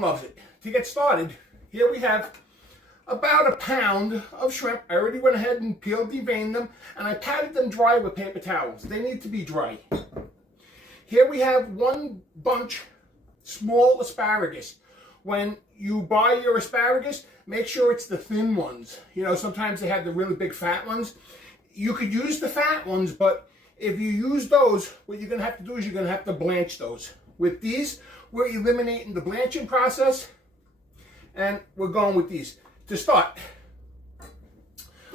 Loves it. To get started, here we have about a pound of shrimp. I already went ahead and peeled, deveined them, and I patted them dry with paper towels. They need to be dry. Here we have one bunch small asparagus. When you buy your asparagus, make sure it's the thin ones. You know, sometimes they have the really big fat ones. You could use the fat ones, but if you use those, what you're going to have to do is you're going to have to blanch those. With these, we're eliminating the blanching process, and we're going with these. To start,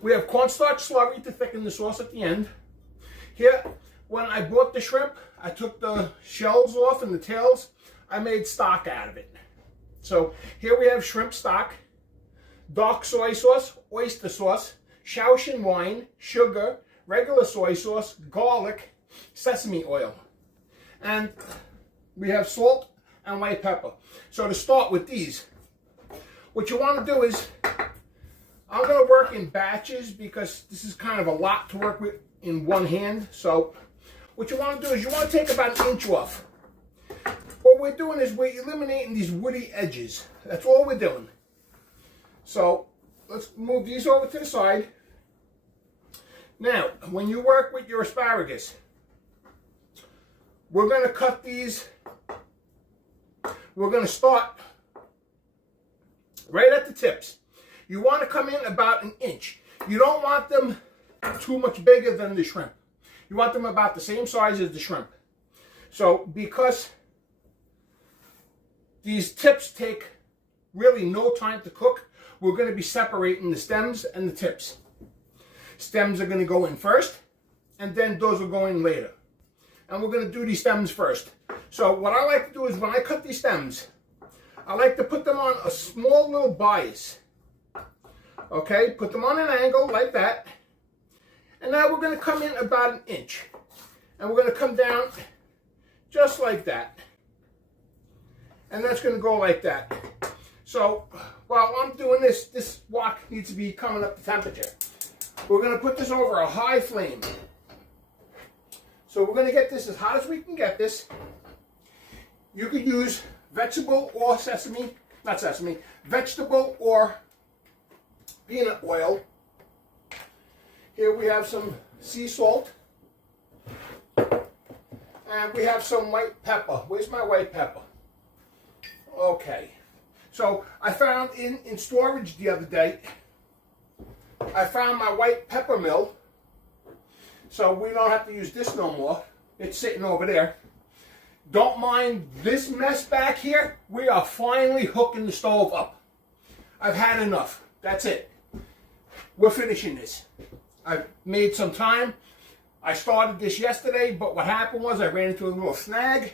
we have cornstarch slurry to thicken the sauce at the end. Here, when I bought the shrimp, I took the shells off and the tails. I made stock out of it. So here we have shrimp stock, dark soy sauce, oyster sauce, Shaoxing wine, sugar, regular soy sauce, garlic, sesame oil. And we have salt and white pepper. So to start with these, what you want to do is, I'm going to work in batches because this is kind of a lot to work with in one hand. So what you want to do is you want to take about an inch off. What we're doing is we're eliminating these woody edges. That's all we're doing. So let's move these over to the side. Now, when you work with your asparagus, we're going to cut these. We're going to start right at the tips. You want to come in about an inch. You don't want them too much bigger than the shrimp. You want them about the same size as the shrimp. So because these tips take really no time to cook, we're going to be separating the stems and the tips. Stems are going to go in first, and then those will go in later. And we're going to do these stems first. So what I like to do is when I cut these stems, I like to put them on a small little bias. Okay, put them on an angle like that. And now we're going to come in about an inch. And we're going to come down just like that. And that's going to go like that. So while I'm doing this, this wok needs to be coming up to temperature. We're going to put this over a high flame. So we're going to get this as hot as we can get this. You could use vegetable or vegetable or peanut oil. Here we have some sea salt. And we have some white pepper. Where's my white pepper? Okay. So I found in storage the other day, I found my white pepper mill. So we don't have to use this no more. It's sitting over there. Don't mind this mess back here. We are finally hooking the stove up. I've had enough. That's it. We're finishing this. I've made some time. I started this yesterday, but what happened was I ran into a little snag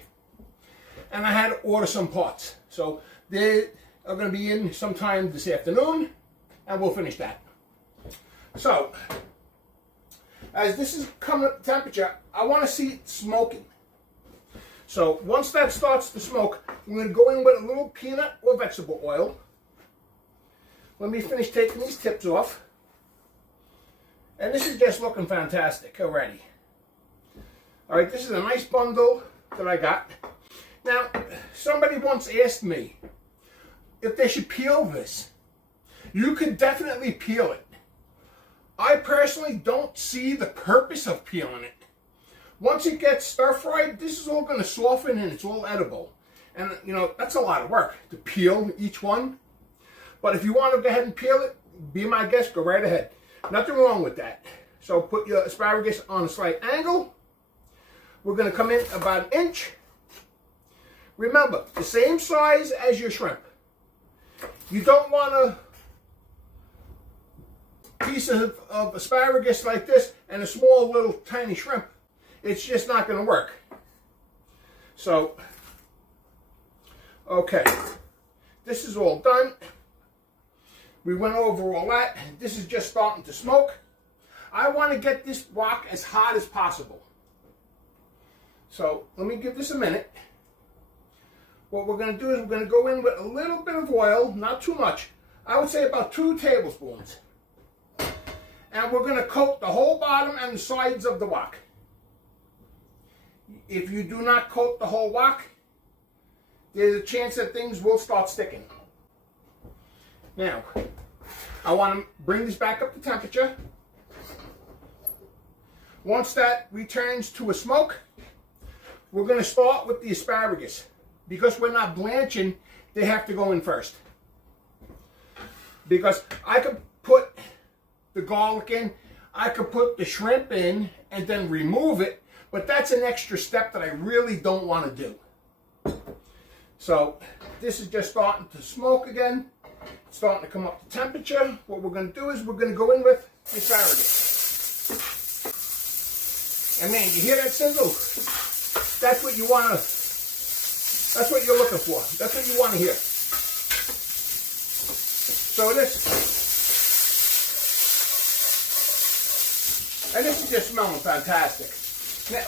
and I had to order some parts. So they are going to be in sometime this afternoon and we'll finish that. So, as this is coming up to temperature, I want to see it smoking. So once that starts to smoke, I'm going to go in with a little peanut or vegetable oil. Let me finish taking these tips off. And this is just looking fantastic already. Alright, this is a nice bundle that I got. Now, somebody once asked me if they should peel this. You could definitely peel it. I personally don't see the purpose of peeling it. Once it gets stir-fried, this is all going to soften and it's all edible. And, you know, that's a lot of work to peel each one. But if you want to go ahead and peel it, be my guest, go right ahead. Nothing wrong with that. So put your asparagus on a slight angle. We're going to come in about an inch. Remember, the same size as your shrimp. You don't want a piece of asparagus like this and a small little tiny shrimp. It's just not going to work. So, okay. This is all done. We went over all that. This is just starting to smoke. I want to get this wok as hot as possible. So, let me give this a minute. What we're going to do is we're going to go in with a little bit of oil, not too much. I would say about 2 tablespoons. And we're going to coat the whole bottom and the sides of the wok. If you do not coat the whole wok, there's a chance that things will start sticking. Now, I want to bring this back up to temperature. Once that returns to a smoke, we're going to start with the asparagus. Because we're not blanching, they have to go in first. Because I could put the garlic in, I could put the shrimp in, and then remove it, but that's an extra step that I really don't want to do. So this is just starting to smoke again. It's starting to come up to temperature. What we're going to do is we're going to go in with the asparagus. And man, you hear that sizzle? That's what you want to, that's what you're looking for. That's what you want to hear. So this is just smelling fantastic. Now,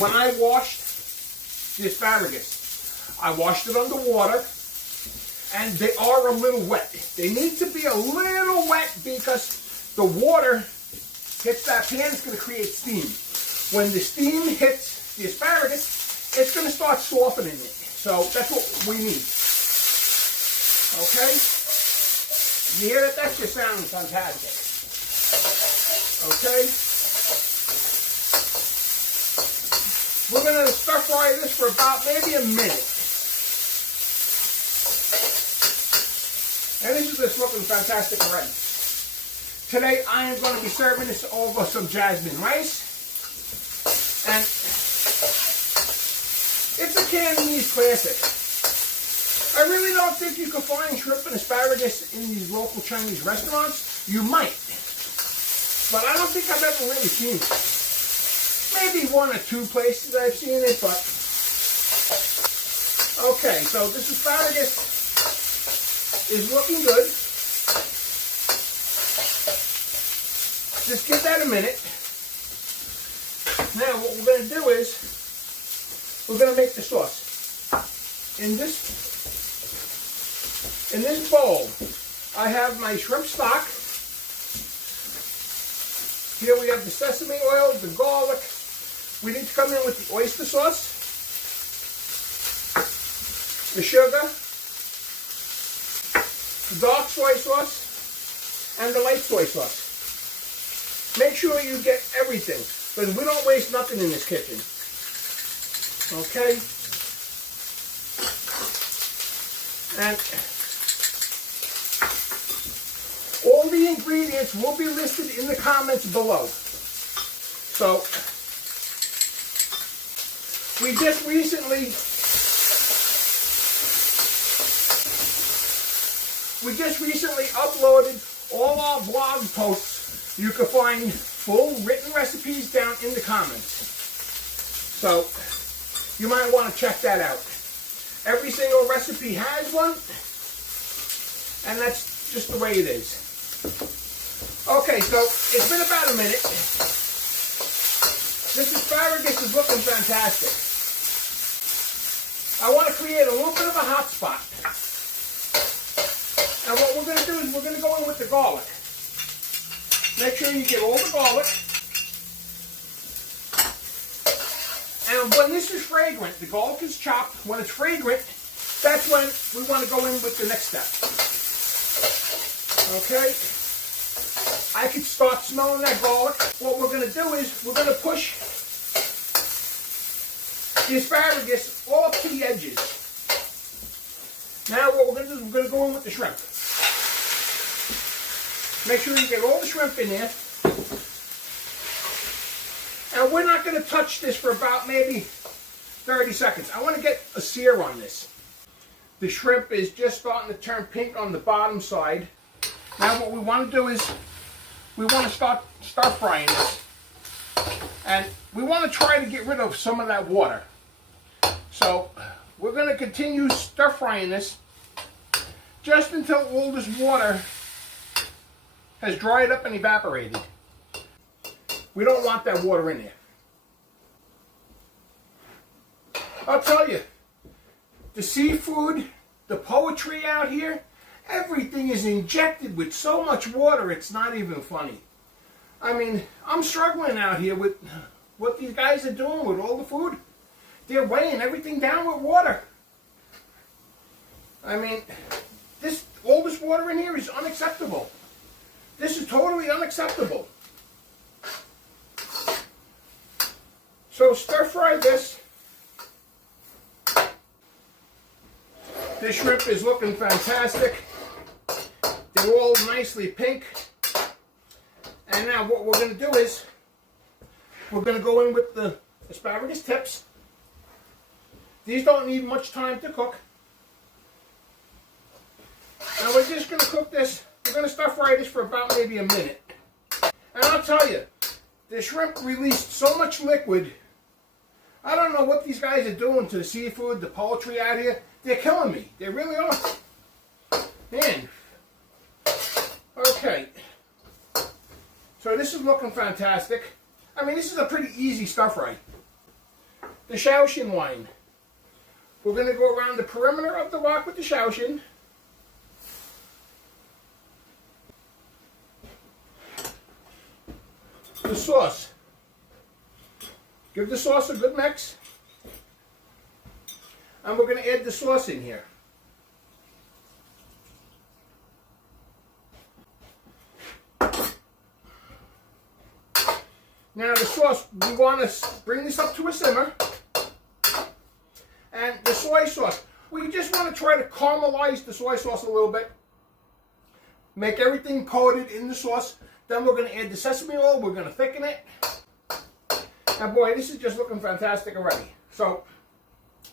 when I washed the asparagus, I washed it under water, and they are a little wet. They need to be a little wet because the water hits that pan, it's going to create steam. When the steam hits the asparagus, it's going to start softening it. So that's what we need. Okay? You hear that? That's just sounding fantastic. Okay? We're going to stir fry this for about maybe a minute. And this is just looking fantastic already. Today I am going to be serving this over some jasmine rice. And it's a Cantonese classic. I really don't think you can find shrimp and asparagus in these local Chinese restaurants. You might. But I don't think I've ever really seen it. Maybe one or two places I've seen it, but... Okay, so this asparagus is looking good. Just give that a minute. Now what we're going to do is we're going to make the sauce. In this bowl, I have my shrimp stock. Here we have the sesame oil, the garlic. We need to come in with the oyster sauce, the sugar, the dark soy sauce, and the light soy sauce. Make sure you get everything, because we don't waste nothing in this kitchen. Okay? And all the ingredients will be listed in the comments below. So, we just recently uploaded all our blog posts. You can find full written recipes down in the comments. So, you might want to check that out. Every single recipe has one, and that's just the way it is. Okay, so it's been about a minute. This asparagus is looking fantastic. I want to create a little bit of a hot spot. And what we're going to do is we're going to go in with the garlic. Make sure you get all the garlic. And when this is fragrant, the garlic is chopped. When it's fragrant, that's when we want to go in with the next step. Okay? I can start smelling that garlic. What we're going to do is we're going to push the asparagus all up to the edges. Now what we're going to do is we're going to go in with the shrimp. Make sure you get all the shrimp in there. And we're not going to touch this for about maybe 30 seconds. I want to get a sear on this. The shrimp is just starting to turn pink on the bottom side. Now what we want to do is we want to start frying this. And we want to try to get rid of some of that water. So we're going to continue stir frying this just until all this water has dried up and evaporated. We don't want that water in there. I'll tell you, the seafood, the poetry out here, everything is injected with so much water it's not even funny. I mean, I'm struggling out here with what these guys are doing with all the food. They're weighing everything down with water. I mean, all this water in here is unacceptable. This is totally unacceptable. So stir fry this. This shrimp is looking fantastic. They're all nicely pink. And now what we're going to do is, we're going to go in with the asparagus tips. These don't need much time to cook. Now we're just going to cook this. We're going to stir fry this for about maybe a minute. And I'll tell you, the shrimp released so much liquid. I don't know what these guys are doing to the seafood, the poultry out here. They're killing me. They really are. Man. Okay. So this is looking fantastic. I mean, this is a pretty easy stir fry. The Shaoxing wine. We're going to go around the perimeter of the wok with the Shaoxing. The sauce. Give the sauce a good mix. And we're going to add the sauce in here. Now the sauce, we want to bring this up to a simmer. And the soy sauce, we just want to try to caramelize the soy sauce a little bit. Make everything coated in the sauce. Then we're going to add the sesame oil. We're going to thicken it. Now boy, this is just looking fantastic already. So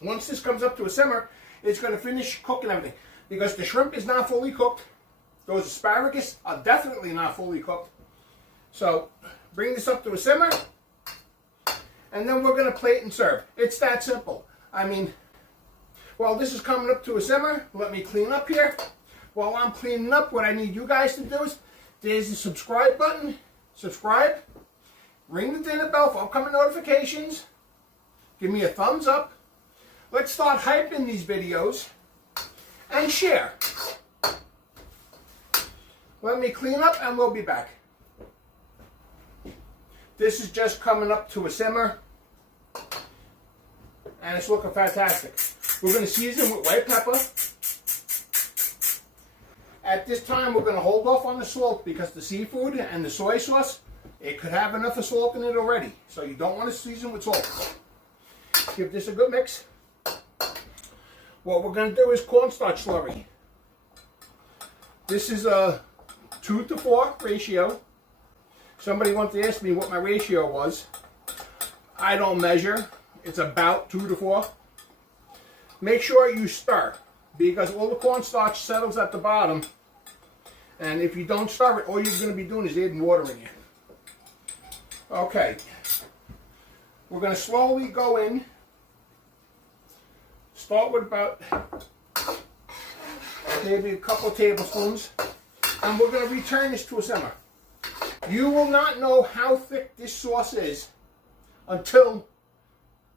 once this comes up to a simmer, it's going to finish cooking everything. Because the shrimp is not fully cooked. Those asparagus are definitely not fully cooked. So bring this up to a simmer. And then we're going to plate and serve. It's that simple. I mean, while this is coming up to a simmer, let me clean up here. While I'm cleaning up, what I need you guys to do is, there's the subscribe button. Subscribe. Ring the dinner bell for upcoming notifications. Give me a thumbs up. Let's start hyping these videos. And share. Let me clean up and we'll be back. This is just coming up to a simmer. And it's looking fantastic. We're going to season with white pepper. At this time, we're going to hold off on the salt because the seafood and the soy sauce, it could have enough of salt in it already. So you don't want to season with salt. Give this a good mix. What we're going to do is cornstarch slurry. This is a 2-to-4 ratio. Somebody wanted to ask me what my ratio was. I don't measure. It's about 2-to-4. Make sure you stir because all the cornstarch settles at the bottom. And if you don't stir it, all you're going to be doing is adding water in it. Okay. We're going to slowly go in. Start with about maybe a couple of tablespoons. And we're going to return this to a simmer. You will not know how thick this sauce is until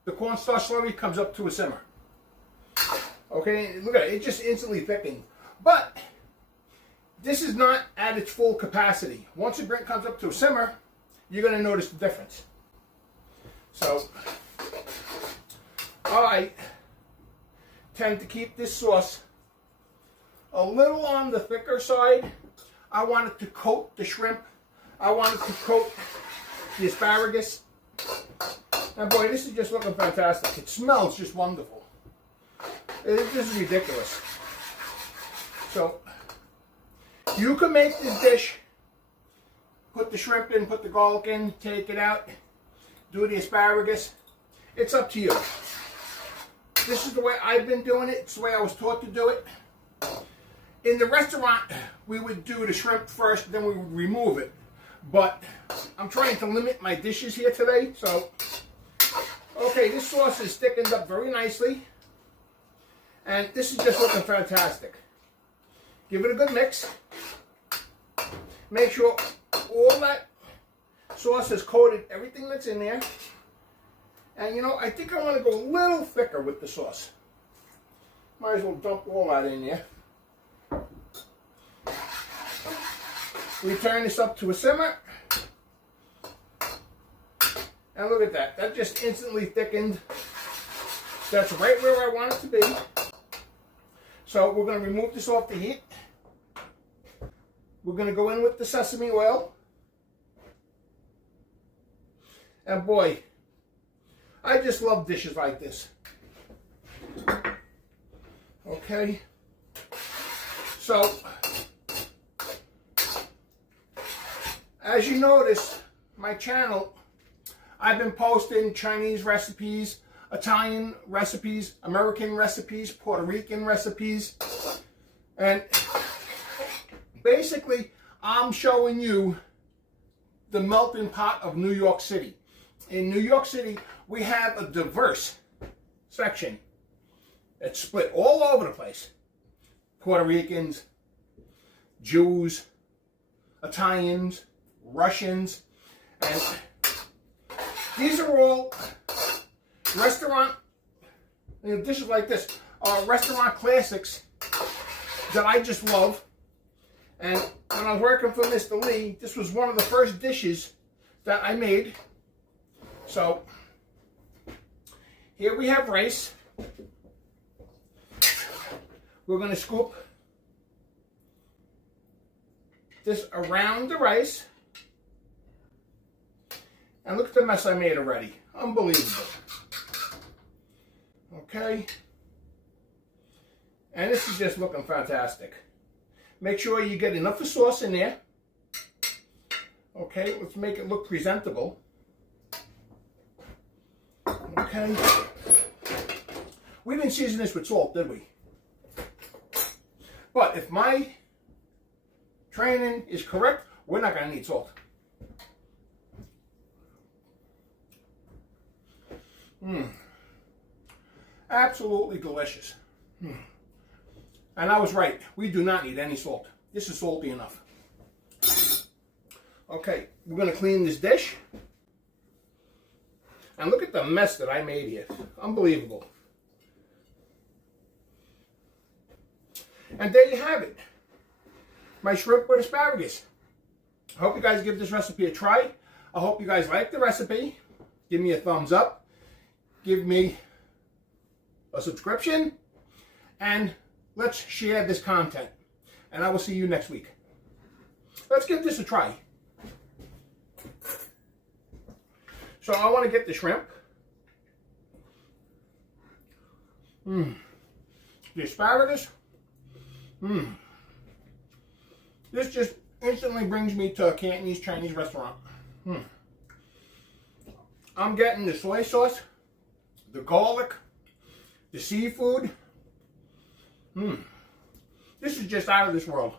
the cornstarch slurry comes up to a simmer. Okay, look at it. It just instantly thickened. But this is not at its full capacity. Once the drink comes up to a simmer, you're going to notice the difference. So, I tend to keep this sauce a little on the thicker side. I want it to coat the shrimp. I want it to coat the asparagus. And boy, this is just looking fantastic. It smells just wonderful. This is ridiculous. So, you can make this dish, put the shrimp in, put the garlic in, take it out, do the asparagus. It's up to you. This is the way I've been doing it. It's the way I was taught to do it. In the restaurant, we would do the shrimp first, then we would remove it. But I'm trying to limit my dishes here today, so okay, this sauce is thickened up very nicely. And this is just looking fantastic. Give it a good mix. Make sure all that sauce has coated everything that's in there. And you know, I think I want to go a little thicker with the sauce. Might as well dump all that in there. We turn this up to a simmer. And look at that. That just instantly thickened. That's right where I want it to be. So we're going to remove this off the heat. We're going to go in with the sesame oil. And boy, I just love dishes like this. Okay. So, as you notice, my channel, I've been posting Chinese recipes, Italian recipes, American recipes, Puerto Rican recipes, and basically I'm showing you the melting pot of New York City. In New York City, we have a diverse section. It's split all over the place. Puerto Ricans, Jews, Italians, Russians, and these are all restaurant dishes like this are restaurant classics that I just love. And when I was working for Mr. Lee, this was one of the first dishes that I made. So here we have rice. We're going to scoop this around the rice. And look at the mess I made already. Unbelievable. Okay. And this is just looking fantastic. Make sure you get enough of sauce in there. Okay, let's make it look presentable. Okay. We didn't season this with salt, did we? But if my training is correct, we're not going to need salt. Absolutely delicious. And I was right. We do not need any salt. This is salty enough. Okay, we're going to clean this dish. And look at the mess that I made here. Unbelievable. And there you have it. My shrimp with asparagus. I hope you guys give this recipe a try. I hope you guys like the recipe. Give me a thumbs up. Give me a subscription. And let's share this content. And I will see you next week. Let's give this a try. So I want to get the shrimp. The asparagus. This just instantly brings me to a Cantonese Chinese restaurant. I'm getting the soy sauce, the garlic, the seafood. This is just out of this world.